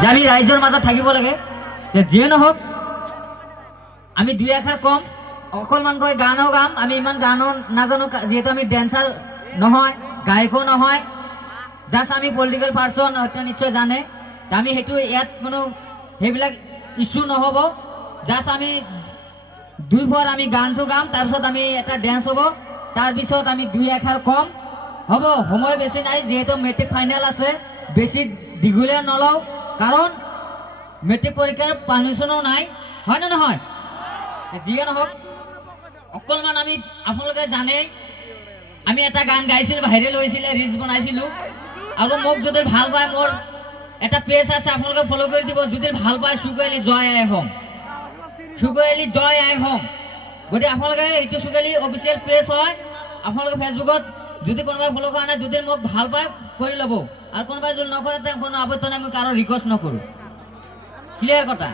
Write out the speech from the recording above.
যে আমি ৰাইজৰ মাজত থাকিব লাগে। যে যিয়ে নহওক আমি দুই এষাৰ কম, অকলমানকৈ গানো গাম। আমি ইমান গানো নাজানো, যিহেতু আমি ডেন্সাৰ নহয়, গায়কো নহয়, জাষ্ট আমি পলিটিকেল পাৰ্চন, হয়তো নিশ্চয় জানে। আমি সেইটো ইয়াত কোনো সেইবিলাক ইছ্যু নহ'ব। জাষ্ট আমি দুই ভৰ আমি গানটো গাম, তাৰপিছত আমি এটা ডেন্স হ'ব, তাৰপিছত আমি দুই এষাৰ কম হ'ব। সময় বেছি নাই, যিহেতু মেট্ৰিক ফাইনেল আছে, বেছি দীঘলীয়া নলওঁ, কাৰণ মেট্ৰিক পৰীক্ষাৰ পাৰ্মিশ্যনো নাই, হয়নে নহয়? যিয়ে নহওক অকণমান আমি, আপোনালোকে জানেই আমি এটা গান গাইছিলোঁ, ভাইৰেল হৈছিলে, ৰিলছ বনাইছিলোঁ। আৰু মোক যদি ভাল পায়, মোৰ এটা পেজ আছে, আপোনালোকে ফ'ল' কৰি দিব। যদি ভাল পায় চুকুৱেলি জয় আই হোম, চুকুৱেলি জয় আই হোম। গতিকে আপোনালোকে এইটো চুকুৱেলি অফিচিয়েল পেজ হয়, আপোনালোকে ফেচবুকত যদি কোনোবাই ফ'ল' কৰা নাই, যদি মোক ভাল পায় কৰি ল'ব, আৰু কোনোবাই যদি নকৰে তেওঁ কোনো আপত্তি নাই, মই কাৰো ৰিকুৱেষ্ট নকৰোঁ। ক্লিয়াৰ কথা।